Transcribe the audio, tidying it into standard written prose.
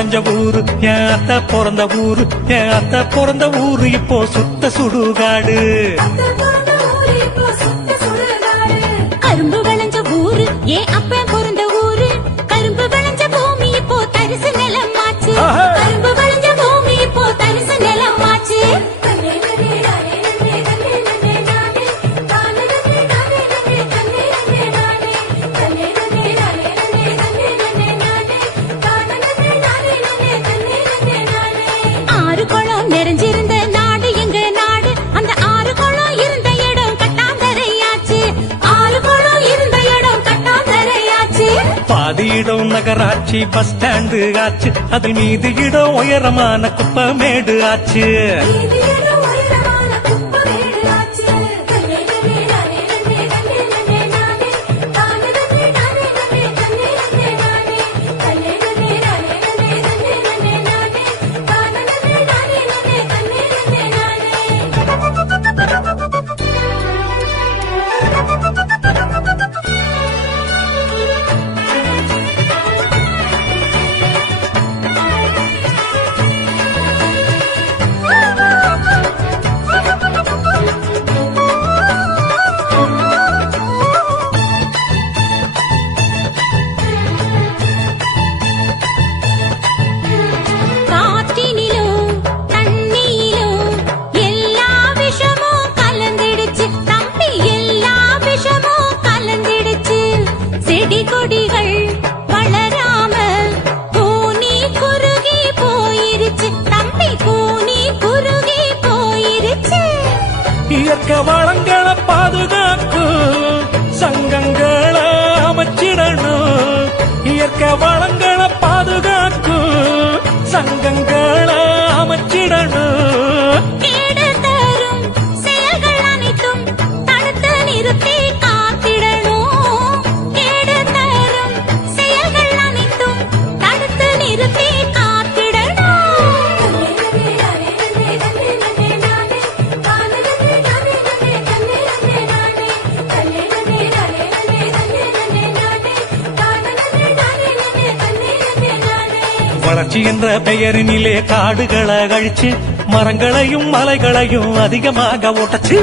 விளைஞ்ச ஊரு என் அத்தை பிறந்த ஊரு, என் அத்தை பிறந்த ஊரு இப்போ சுத்த சுடுகாடு. கரும்பு விளைஞ்ச ஊரு என் அப்ப பிறந்த ஊரு, கரும்பு விளைஞ்ச பூமி இப்போ தரிசு நிலமாச்சு, கரும்பு விளைஞ்ச பூமி இப்போ தரிசு நிலமாச்சு. ஆறு குளம் நிறைஞ்சிருந்த நாடு எங்க நாடு, அந்த ஆறு குளம் இருந்த இடம் கட்டாந்தரையாச்சு, ஆறு குளம் இருந்த இடம் கட்டாந்தரையாச்சு. பாதி இடம் நகராட்சி பஸ் ஸ்டாண்டு ஆச்சு, அதில் மீது இடம் உயரமான குப்பமேடு ஆச்சு. கொடிகள் வளராம பூனி குறுகி போயிருச்சு, தம்பி பூனி குறுகி போயிருச்சு. இயற்கை வளங்களை பாதுகாக்கும் சங்கங்களை அமைச்சிடணும், இயற்கை வளங்களை பாதுகாக்கும் சங்கங்களை அமைச்சிடணும். வளர்ச்சி என்ற பெயரினிலே காடுகளை அழிச்சு மரங்களையும் மலைகளையும் அதிகமாக ஓட்டச்சு.